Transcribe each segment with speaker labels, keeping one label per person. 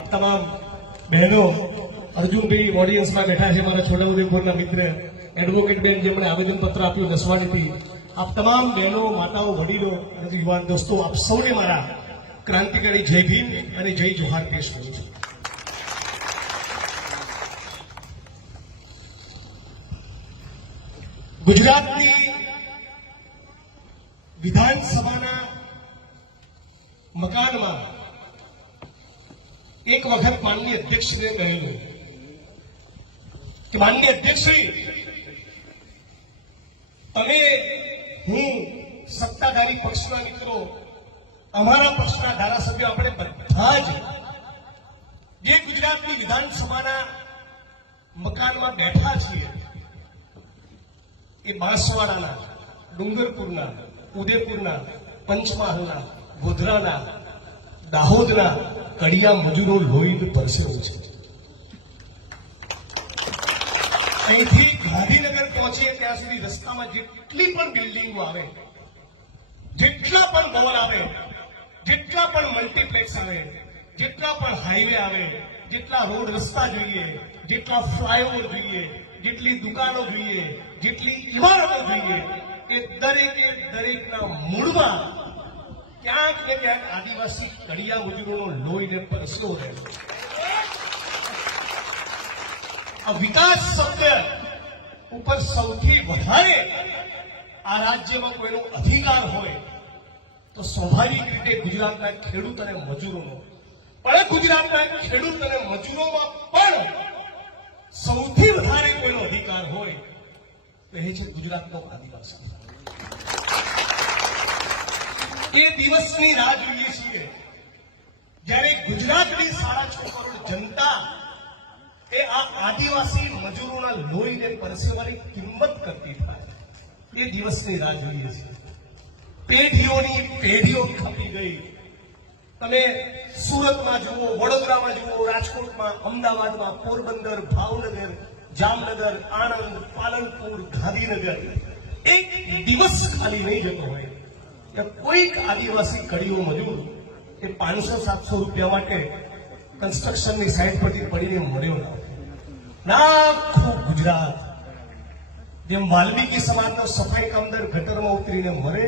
Speaker 1: તમામ બહેનો, અર્જુનભાઈ ઓડિયન્સમાં બેઠા છે મારા છોટાઉદેપુરના મિત્ર. એડવોકેટ બેન જેમણે આવેદનપત્ર આપ્યું નસવાડીથી આપ તમામ બહેનો, માતાઓ, વડીલો અને યુવાન દોસ્તો, આપ સૌને મારા ક્રાંતિકારી જય ભીમ અને જય જોહાર પેશ કરું છું. ગુજરાતની વિધાનસભાના મકાનમાં એક વખત માનનીય અધ્યક્ષને કહેલું કે માનનીય અધ્યક્ષશ્રી, તમે હું સત્તાધારી પક્ષના મિત્રો, અમારા પક્ષના ધારાસભ્યો, આપણે બધા જ જે ગુજરાતની વિધાનસભાના મકાનમાં બેઠા છીએ, એ બાંસવાડાના, ડુંગરપુરના, ઉદયપુરના, પંચમહાલના, ગોધરાના, દાહોદના કડિયા મજૂરો લોહી પરસેવો છે. અહીંથી ગાંધીનગર પહોંચીએ ત્યાં સુધી રસ્તામાં જેટલી પણ બિલ્ડિંગો આવે, જેટલા પણ ભવન આવે, જેટલા પણ મલ્ટીપ્લેક્સ આવે, જેટલા પણ હાઈવે આવે, જેટલા રોડ રસ્તા જોઈએ, જેટલા ફ્લાયઓવર જોઈએ, જેટલી દુકાનો જોઈએ, જેટલી ઇમારતો જોઈએ, એ દરેકે દરેકના મૂળમાં ક્યાંક ને ક્યાંક આદિવાસી કડિયા મજૂરોનો લોહીને પરસેવો રહેલો. છે આ વિકાસ શબ્દ ઉપર સૌથી વધારે આ રાજ્યમાં કોઈનો અધિકાર હોય તો સ્વાભાવિક રીતે ગુજરાતના ખેડૂત અને મજૂરોનો. પણ ગુજરાતના ખેડૂત અને મજૂરોમાં પણ સૌથી વધારે કોઈનો અધિકાર હોય તો એ છે ગુજરાતનો આદિવાસી. એ દિવસની રાહ જોઈએ છીએ. જ્યારે ગુજરાતની સાડા છ કરોડ જનતા એ આ આદિવાસી મજૂરોના લોહીને પરસેવાની કિંમત કરતી થાય. એ દિવસની રાહ જોઈએ છીએ. પેઢીઓની પેઢીઓ ખપી ગઈ. તમે સુરતમાં જુઓ, વડોદરામાં જુઓ, રાજકોટમાં, અમદાવાદમાં, પોરબંદર, ભાવનગર, જામનગર, આણંદ, પાલનપુર, ગાંધીનગર. એક દિવસ ખાલી નહીં જતો હોય. કે કોઈક આદિવાસી કડીઓ મજૂર એ પાંચસો, સાતસો રૂપિયા માટે કન્સ્ટ્રક્શનની સાઇટ પરથી પડીને મર્યો ના આખું ગુજરાત જેમ વાલ્મીકી સમાજનો સફાઈ કામદાર ગટરમાં ઉતરીને મરે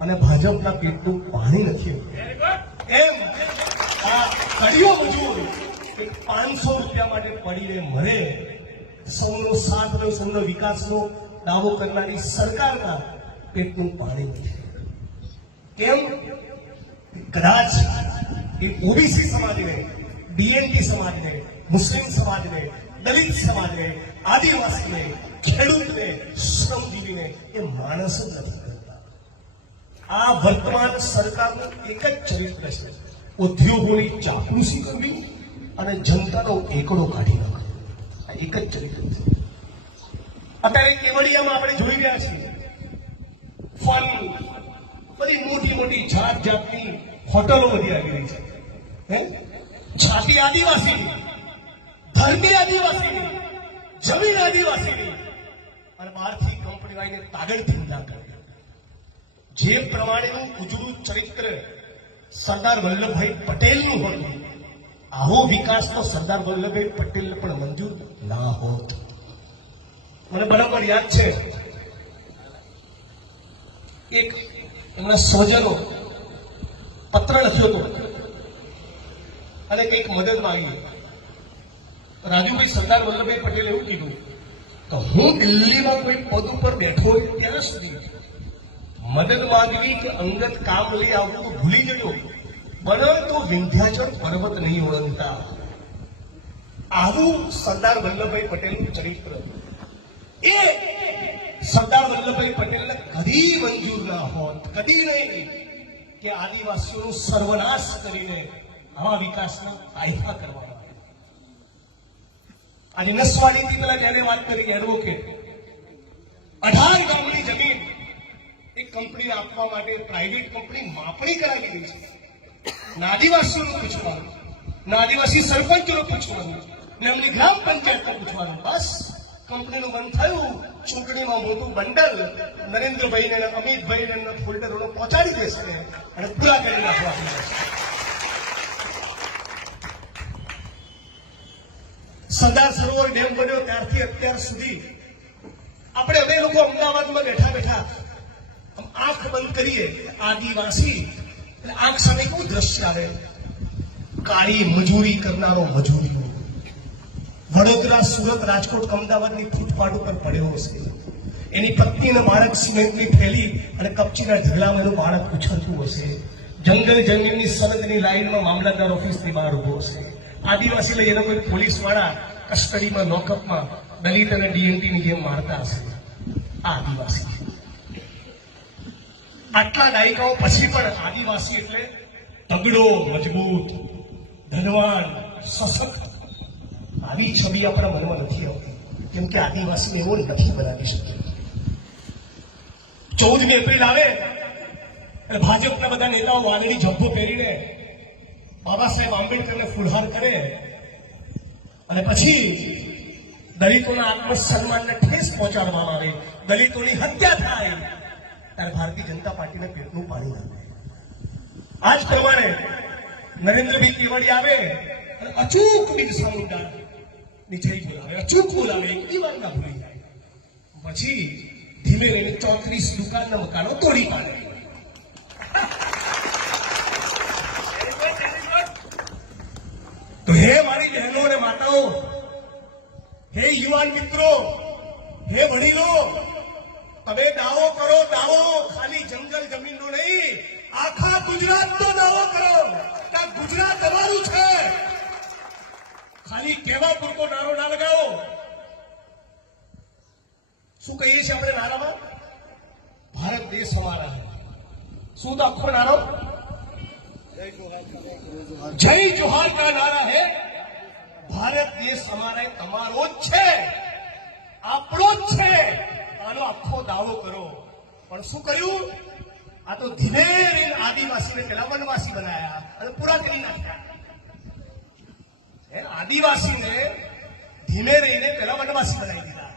Speaker 1: અને ભાજપના પેટનું પાણી નથી એમ આ કડીઓ મજૂર પાંચસો રૂપિયા માટે પડીને મરે. સૌનો સાથ અને સૌનો વિકાસનો દાવો કરનારી સરકારના પેટનું પાણી નથી. કેમ? કદાચ એ ઓબીસી સમાજને બીએનટી સમાજને, મુસ્લિમ સમાજને, દલિત સમાજને, આદિવાસીને, ખેડૂતને, શ્રમજીવીને એ માણસ જ નથી આ વર્તમાન સરકારનું એક જ ચરિત્ર છે. ઉદ્યોગોની ચાપલુસી કરવી અને જનતાનો એકડો કાઢી નાખવો. આ એક જ ચરિત્ર છે. અત્યારે કેવડિયામાં આપણે જોઈ રહ્યા છીએ. ફન બધી મોટી મોટી જાત જાતની હોટલો બધી આવી રહી છે. હે? છાતી આદિવાસી ધરતી આદિવાસી, જમીન આદિવાસી. અને બહારથી કંપની આવીને તાગડથી હુમલા કરે. જે પ્રમાણેનું ઉજળું ચરિત્ર સરદાર વલ્લભભાઈ પટેલનું હતું આવો વિકાસ તો સરદાર વલ્લભભાઈ પટેલને પણ મંજૂર ના હોત. મને બરાબર યાદ છે. એક એમના સ્વજનો પત્ર લખ્યો હતો. અને કંઈક મદદ માંગી. રાજુભાઈ સરદાર વલ્લભભાઈ પટેલે એવું કીધું તો હું દિલ્હીમાં કોઈ પદ ઉપર બેઠો હોય ત્યાં સુધી મદદ માંગવી કે અંગત કામ લઈ આવવું તો ભૂલી જજો. પરંતુ વિંધ્યાચળ પર્વત નહીં ઓળંગતા. આવું સરદાર વલ્લભભાઈ પટેલનું ચરિત્ર એ સરદાર વલ્લભભાઈ પટેલને કદી મંજૂર ના હોત, કદી નહીં કે આદિવાસીઓનો સર્વનાશ કરીને આવા વિકાસના કાયદા કરવામાં આજે નસવાડીથી પેલા જયારે વાત કરી એડવોકેટ અઢાર ગામની જમીન એક કંપનીને આપવા માટે પ્રાઇવેટ કંપની માપણી કરાવી રહી છે. ના આદિવાસીઓનું પૂછવાનું ના આદિવાસી સરપંચોનું પૂછવાનું ને એમની ગ્રામ પંચાયતનું પૂછવાનું, બસ. કંપનીનું બંધ થયું. ચૂંટણીમાં મોટું બંડલ નરેન્દ્રભાઈને અને અમિતભાઈને ફોલ્ડરોને પહોંચાડી દેશે અને પૂરા કરી નાખવા. સરદાર સરોવર ડેમ બન્યો ત્યારથી અત્યાર સુધી. આપણે અમે લોકો અમદાવાદમાં બેઠા બેઠા આંખ બંધ કરીએ, આદિવાસી, એટલે આંખ સામે કેવું દ્રશ્ય આવે? કાળી મજૂરી કરનારો મજૂરીઓ. વડોદરા, સુરત, રાજકોટ, અમદાવાદની ફૂટપાટ ઉપર પડ્યો હશે. એની પત્ની અને બાળક સિમેન્ટની થેલી અને કપચીના ઢગલામાં એનું બાળક ઉછળતું હશે. જંગલ જમીનની સરહદની લાઈનમાં મામલતદાર ઓફિસની બહાર ઊભો હશે. આદિવાસી લઈ એનો કોઈ પોલીસવાળા કસ્ટડીમાં, લોકઅપમાં દલિત અને ડીએનટીની જેમ મારતા હશે. આ આદિવાસી આટલા દાયકાઓ પછી પણ આદિવાસી એટલે તગડો, મજબૂત, ધનવાન, સશક્ત આવી છબી આપણા મનમાં નથી આવતી. કેમ કે આદિવાસી એવો નથી બનાવી શકતો. ચૌદમી એપ્રિલ આવે એટલે ભાજપના બધા નેતાઓ વાદળી જબ્બો પહેરીને બાબા સાહેબ આંબેડકરને ફુલહાર કરે. અને પછી દલિતોના આત્મસન્માનને ઠેસ પહોંચાડવામાં આવે. દલિતોની હત્યા થાય. ત્યારે ભારતીય જનતા પાર્ટીને પેટનું પાણી નાખે આ જ પ્રમાણે નરેન્દ્રભાઈ કેવડી આવે અને અચૂક બિરસા મુંડા ની બોલાવે અચૂક બોલાવે એક વાર ના ભૂલી જાય. પછી ધીમે રહીને ચોત્રીસ દુકાનના મકાનો તોડી પાડે તો હે મારી બહેનો અને માતાઓ, હે યુવાન મિત્રો, હે વડીલો, તમે દાવો કરો, દાવો. ખાલી જંગલ જમીનનો નહીં, આખા ગુજરાત નો દાવો કરો. ગુજરાત તમારું છે. ખાલી કેવા પૂરતો નારો ના લગાવો? શું કહીએ છીએ આપણે નારામાં? ભારત દેશ અમારા શું તો આખો નારો? જય જોહાર કા નારા હે. ભારત દેશ અમારે, તમારો જ છે. આપણો જ છે. આનો આખો દાવો કરો. પણ શું કર્યું? આ તો ધીમે આદિવાસીને પેલા વનવાસી બનાયા. અને પૂરા કરી નાખ્યા આદિવાસીને ધીમે રહીને પેલા વનવાસી બનાવી દીધા.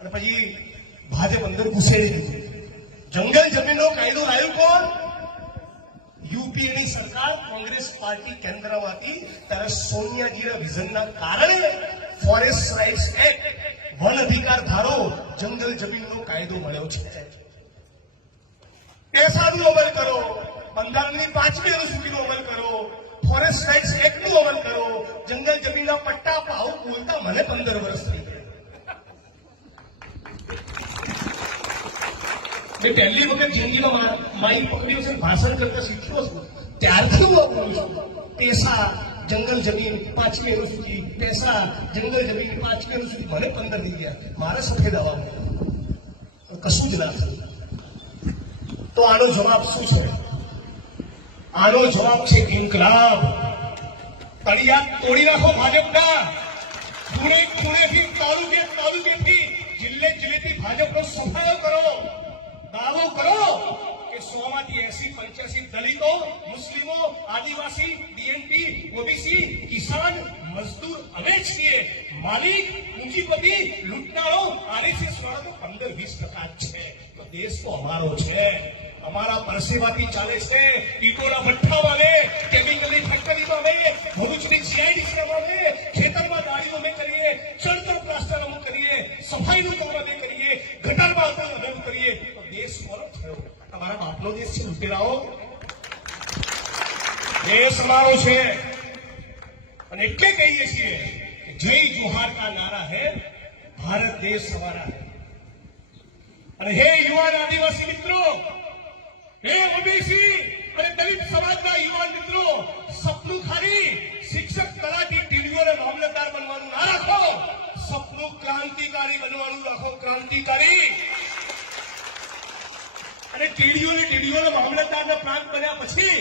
Speaker 1: અને પછી ભાજપ અંદર ઘુસેડી દીધું. જંગલ જમીનનો કાયદો લાવ્યું કોણ? યુપીની સરકાર કોંગ્રેસ પાર્ટી કેન્દ્રમાંથી ત્યારે સોનિયાજીના વિઝનના કારણે ફોરેસ્ટ રાઇટ્સ એક્ટ વન અધિકાર ધારો જંગલ જમીનનો કાયદો મળ્યો છે. પેસાનો અમલ કરો, બંધારણની પાંચમી અનુસૂચિનો અમલ કરો ફોરેસ્ટ રાઇટ્સ એક્ટનો અમલ કરો? જંગલ જમીનના પટ્ટા પાવ બોલતા મને પંદર વર્ષ થઈ ગયા. પહેલી વખત જિંદગીમાં માઇક પકડ્યું છે ભાષણ કરતા શીખ્યો છું. ત્યારથી હું બોલું છું. પેસા, જંગલ જમીન પાંચમી સુધી. પેસા, જંગલ જમીન પાંચમી સુધી મને પંદર થઈ ગયા. મારે સફેદ આવવા કશું જ ના તો આનો જવાબ શું છે? આનો જવાબ છે ઇન્કલાબ. તળિયા તોડી નાખો ભાજપના. ખૂણે ખૂણેથી તાલુકે તાલુકેથી જિલ્લે જિલ્લેથી ભાજપનો સફાયો કરો. દાવો કરો કે સો માંથી એસી, પંચ્યાસી દલિતો, મુસ્લિમો, આદિવાસી ડીએનટી ઓબીસી, કિસાન, મજદૂર અમે છીએ માલિક પૂંજીપતિ લૂંટનારો આરએસએસ વાળા તો પંદર, વીસ ટકા છે. તો દેશ તો અમારો છે. અમારા પરસેવાથી ચાલે છે. ઈટોના ભઠ્ઠા વાવે કેમિકલની ફેક્ટરીમાં અમે, ભરૂચની સીઆઈડીસીમાં અમે, ખેતરમાં ગાડીઓ અમે કરીએ ચણતર પ્લાસ્ટર અમે કરીએ, સફાઈનું કામ અમે કરીએ, ગટરમાં અમે મદદ કરીએ. તો દેશ મારો થયો. તમારા બાપનો દેશ છે લૂંટેરાઓ દેશ મારો છે. અને એટલે કહીએ છીએ કે જય જોહાર નારા હે, ભારત દેશ હમારા અને હે યુવાન આદિવાસી મિત્રો હે ઓબીસી અને દલિત સમાજના યુવાન મિત્રો, સપનું ખાલી શિક્ષક તલાટી ટીડીઓ અને મામલતદાર બનવાનું ના રાખો. સપનું ક્રાંતિકારી બનવાનું રાખો, ક્રાંતિકારી. અને ટીડીઓ ને ટીડીઓ અને મામલતદારના પ્રાંત બન્યા પછી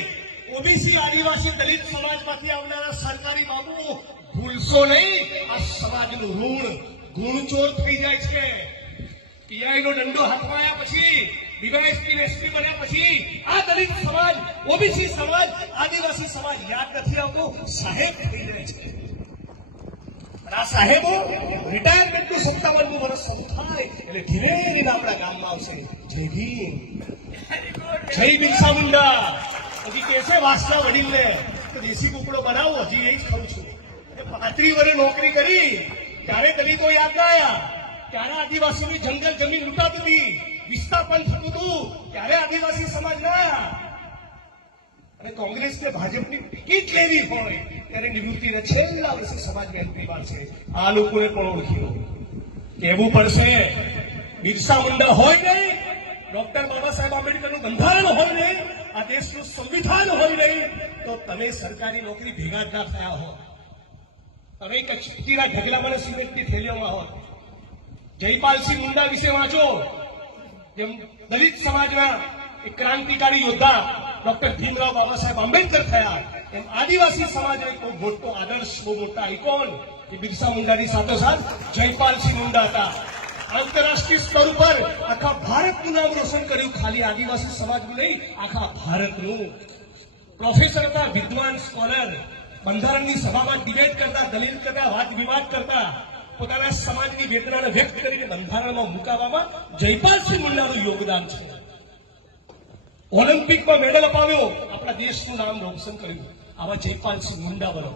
Speaker 1: ઓબીસી આદિવાસી દલિત સમાજમાંથી આવનારા સરકારી બાબુ ભૂલશો નહીં. આ સમાજનું ઋણ ગુણચોર થઈ જાય છે. પીઆઈ નો દંડો હાથમાં આવ્યા પછી ડીવાયએસપી એસપી બન્યા પછી આ દલિત સમાજ, ઓબીસી સમાજ, આદિવાસી સમાજ યાદ નથી આવતો, સાહેબ થઈ જાય છે. આ સાહેબો રિટાયરમેન્ટનું સત્તાવનનું વર્ષ શરૂ થાય એટલે ધીરે ધીરે આપણા ગામમાં આવશે. જય ભીમ. જય બિરસા મુંડા હજી કેસે વાસના વડીલને. કે દેશી કુકડો બનાવો, હજી એ જ ખાઉં છું. પાંત્રી વર્ષ નોકરી કરી, ત્યારે દલિતો યાદ ના આવ્યા ત્યારે આદિવાસીની જંગલ જમીન લૂંટાતી હતી. વિસ્થાપન થતું હતું ત્યારે આદિવાસી સમાજ ના આવ્યા અને કોંગ્રેસને ભાજપની ટિકિટ લેવી હોય, ત્યારે નિવૃત્તિના છેલ્લા વર્ષે સમાજની એન્ટ્રી મારશે આ લોકોને પણ ઓળખી કહેવું પડશે, બિરસા મુંડા હોય નહીં ડોક્ટર બાબા સાહેબ આંબેડકરનું બંધારણ હોય નહીં આ દેશનું સંવિધાન હોય નહીં તો તમે સરકારી નોકરી ભેગા ના થયા હો તમે કચકીના ઢગલામાં સિમેન્ટની થેલીઓમાં હો જયપાલસિંહ મુંડા વિશે વાંચો. જેમ દલિત સમાજના એક ક્રાંતિકારી યોદ્ધા ડોક્ટર ભીમરાવ બાબા સાહેબ આંબેડકર થયા. એમ આદિવાસી સમાજનો એક મોટો આદર્શ, બહુ મોટા આઇકોન કે બિરસા મુંડાની સાથોસાથ જયપાલસિંહ મુંડા હતા. આંતરરાષ્ટ્રીય સ્તર ઉપર આખા ભારતનું નામ રોશન કર્યું. ખાલી આદિવાસી સમાજનું નહીં, આખા ભારતનું. પ્રોફેસર હતા, વિદ્વાન, સ્કોલર. બંધારણની સભામાં ડિબેટ કરતા દલીલ કરતા, વાદ વિવાદ કરતા. પોતાના સમાજની વેદનાને વ્યક્ત કરીને બંધારણમાં મુકાવવામાં જયપાલસિંહ મુંડાનું યોગદાન છે. ઓલિમ્પિકમાં મેડલ અપાવ્યો. આપણા દેશનું નામ રોશન કર્યું. આવા જયપાલસિંહ મુંડા બનો.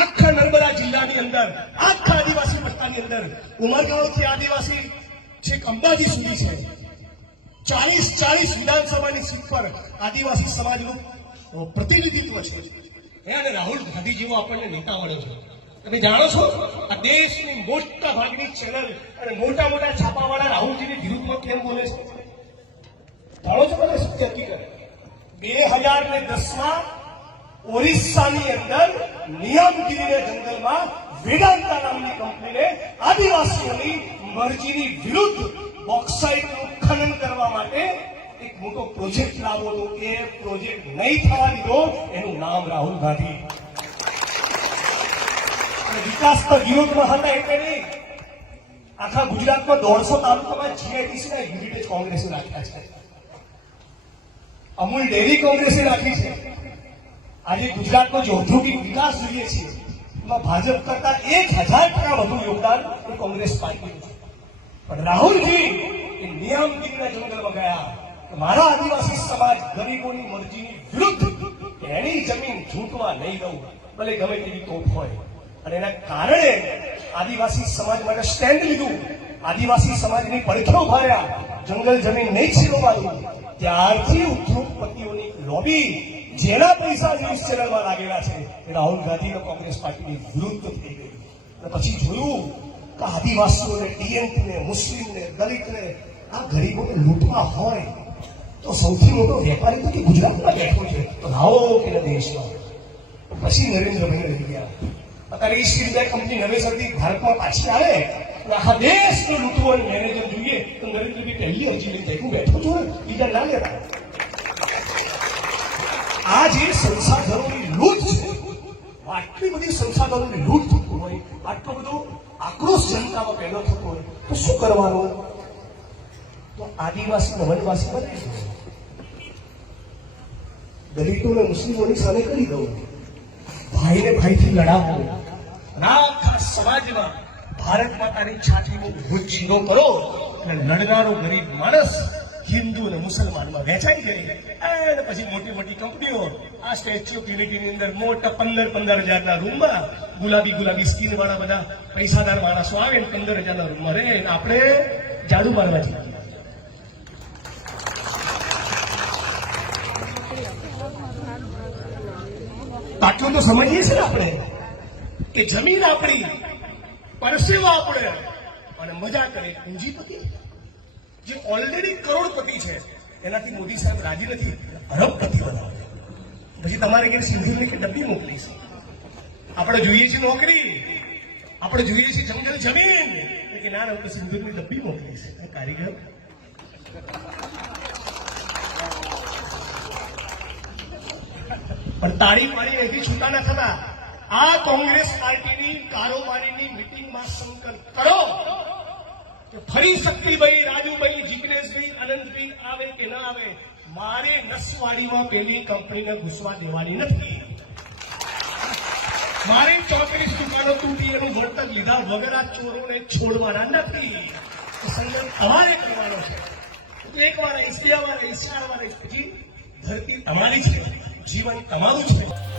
Speaker 1: આખા નર્મદા જિલ્લાની અંદર, આખા આદિવાસી પટ્ટાની અંદર, ઉમરગાંવથી આદિવાસી છેક અંબાજી સુધી છે ચાલીસ ચાલીસ વિધાનસભાની સીટ પર આદિવાસી સમાજનું પ્રતિનિધિત્વ છે. અને રાહુલ ગાંધી જેવો આપણને નેતા મળે છે. તમે જાણો છો? આ દેશની મોટા ભાગની ચેનલ અને મોટા મોટા છાપાવાળા રાહુલજીની વિરુદ્ધમાં કેમ બોલે છે? જાણો છો તમે સત્ય હકીકત બે હજાર ને દસમાં ઓરિસ્સાની અંદર નિયમગીરીને જંગલમાં વેદાંતા નામની કંપનીને આદિવાસીઓની મરજીની વિરુદ્ધ બોક્સાઇટનું ખનન કરવા માટે એક મોટો પ્રોજેક્ટ લાવ્યો હતો. એ પ્રોજેક્ટ નહીં થવા દીધો, એનું નામ રાહુલ ગાંધી અને તો વિરોધમાં હતા એટલે નહીં. આખા ગુજરાતમાં દોઢસો તાલુકામાં જીઆઈડીસી ના હેરિટેજ કોંગ્રેસે રાખ્યા છે. અમૂલ ડેરી કોંગ્રેસે રાખી છે. આજે ગુજરાતનો જે ઔદ્યોગિક વિકાસ જોઈએ છીએ, એમાં ભાજપ કરતા એક હજાર ટકા વધુ યોગદાન કોંગ્રેસ પાર્ટીનું છે. પણ રાહુલજી, એ નિયમગીરીના જંગલમાં ગયા મારા આદિવાસી સમાજ ગરીબોની મરજીની વિરુદ્ધ એની જમીન ઝૂંટવા નહીં દઉં ભલે ગમે તેવી તોપ હોય. અને એના કારણે આદિવાસી સમાજ માટે સ્ટેન્ડ લીધું. આદિવાસી સમાજની પડખે ઉભાર્યા જંગલ જમીન નહીં છીનવવા દઉં ત્યારથી ઉદ્યોગપતિઓની લોબી જેના પૈસા ન્યૂઝ ચેનલમાં લાગેલા છે એ રાહુલ ગાંધી અને કોંગ્રેસ પાર્ટીની વિરુદ્ધ થઈ ગઈ અને પછી જોયું કે આદિવાસીઓને ટીએમસીને મુસ્લિમને, દલિતને આ ગરીબોને લૂંટવા હોય તો સૌથી મોટો વેપારી તો કે ગુજરાતમાં બેઠો છે. તો લાવો કે દેશમાં. પછી નરેન્દ્રભાઈ રહી ગયા. અત્યારે ઈસ્ટ ઇન્ડિયા કંપની નવેસરથી ભારતમાં પાછી આવે, તો આખા દેશને લૂંટવો અને મેનેજર જોઈએ, તો નરેન્દ્રભાઈ પહેલી અરજી લઈ જાય, હું બેઠો છું બીજા ના લેતા આ જે સંસાધનોની લૂંટ આટલી બધી સંસાધનોની લૂંટ થતું હોય, આટલો બધો આક્રોશ જનતામાં પેદો થતો હોય, તો શું કરવાનું? તો આદિવાસી વનવાસી બને દલિતો દલિતોને મુસ્લિમોની સામે કરી દઉં. ભાઈને ભાઈથી લડાવો. આખા સમાજમાં. ભારત માતાની છાતીમાં ભૂત જીરો કરો અને લડનારો ગરીબ માણસ હિન્દુ અને મુસલમાનમાં વહેંચાઈ ગઈ અને પછી મોટી મોટી કંપનીઓ આ સ્ટેચ્યુ ઓફ યુનિટીની અંદર મોટા પંદર પંદર હજારના રૂમમાં ગુલાબી ગુલાબી સ્કીન વાળા બધા પૈસાદાર માણસો આવે ને પંદર હજારના રૂમમાં રહે. આપણે જાદુ મારવા જઈએ. તો સમજીએ છીએ ને આપણે કે જમીન આપણી પરસેવા આપણે, અને મજા કરે. પૂંજીપતિ જે ઓલરેડી કરોડપતિ છે, એનાથી મોદી સાહેબ રાજી નથી. અરબપતિ બનાવે. પછી તમારે કે સિંધુની કે ડબ્બી મોકલીશ. આપણે જોઈએ છીએ નોકરી. આપણે જોઈએ છીએ જંગલ જમીન. કે ના હું તો સિંધુની ડબ્બી મોકલીશ. કારીગર. પણ તાળી પાડી એથી છૂટા ન થતા. આ કોંગ્રેસ પાર્ટીની કારોબારીની મિટિંગમાં સંકલ્પ કરો કે ફરી શક્તિભાઈ, રાજુભાઈ, જિગ્નેશભાઈ, અનંતભાઈ આવે કે ના આવે, મારે નસવાડીમાં પેલી કંપનીને ઘૂસવા દેવાની નથી. મારે ચોત્રીસ દુકાનો તૂટી એનું વળતર લીધા વગર આ ચોરોને છોડવાના નથી. સંયમ તમારે કરવાનો છે. એક વાર બે વાર આવીશ વાર ધરતી તમારી છે. જીવન તમારું છે